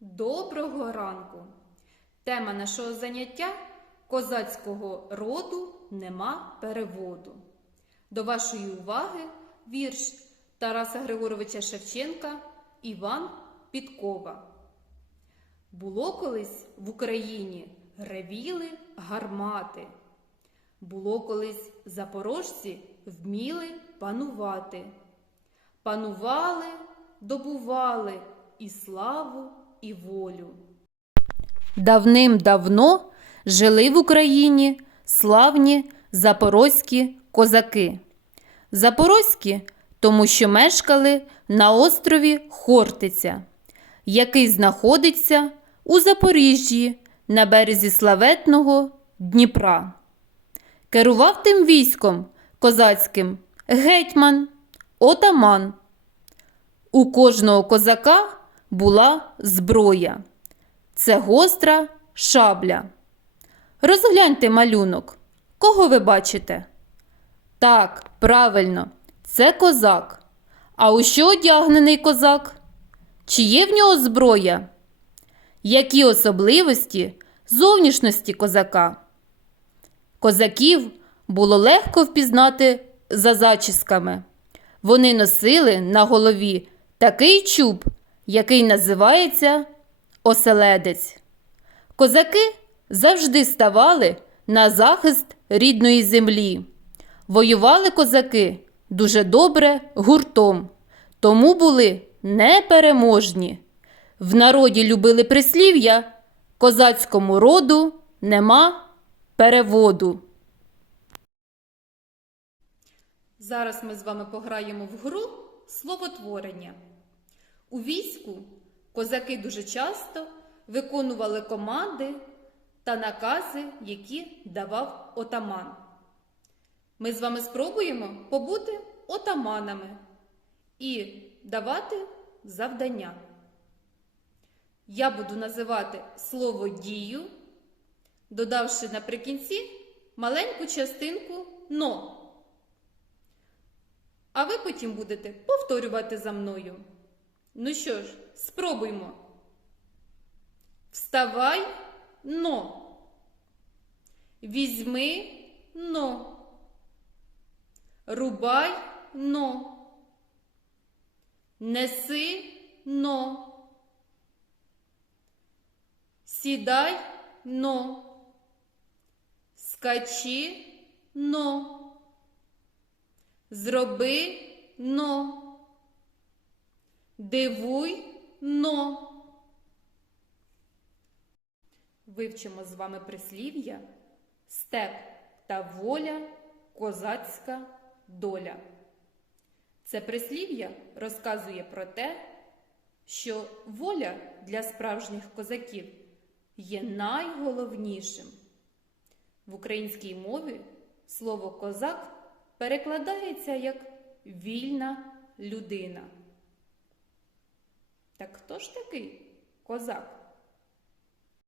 Доброго ранку! Тема нашого заняття козацького роду нема переводу. До вашої уваги вірш Тараса Григоровича Шевченка Іван Підкова. Було колись в Україні ревіли гармати. Було колись запорожці вміли панувати. Панували, добували і славу, і волю. Давним-давно жили в Україні славні запорозькі козаки. Запорозькі, тому що мешкали на острові Хортиця, який знаходиться у Запоріжжі на березі славетного Дніпра. Керував тим військом козацьким гетьман, отаман. У кожного козака була зброя. Це гостра шабля. Розгляньте малюнок. Кого ви бачите? Так, правильно, це козак. А у що одягнений козак? Чи є в нього зброя? Які особливості зовнішності козака? Козаків було легко впізнати за зачісками. Вони носили на голові такий чуб, який називається оселедець. Козаки завжди ставали на захист рідної землі. Воювали козаки дуже добре гуртом, тому були непереможні. В народі любили прислів'я козацькому роду нема переводу. Зараз ми з вами пограємо в гру словотворення. У війську козаки дуже часто виконували команди та накази, які давав отаман. Ми з вами спробуємо побути отаманами і давати завдання. Я буду називати слово дію, додавши наприкінці маленьку частинку но. А ви потім будете повторювати за мною. Ну що ж, спробуймо. Вставай, но. Візьми но. Рубай но. Неси но. Сідай но. Скачи но. Зроби но. Дивуй но. Вивчимо з вами прислів'я степ та воля, козацька доля. Це прислів'я розказує про те, що воля для справжніх козаків є найголовнішим. В українській мові слово козак перекладається як вільна людина. Так хто ж такий козак?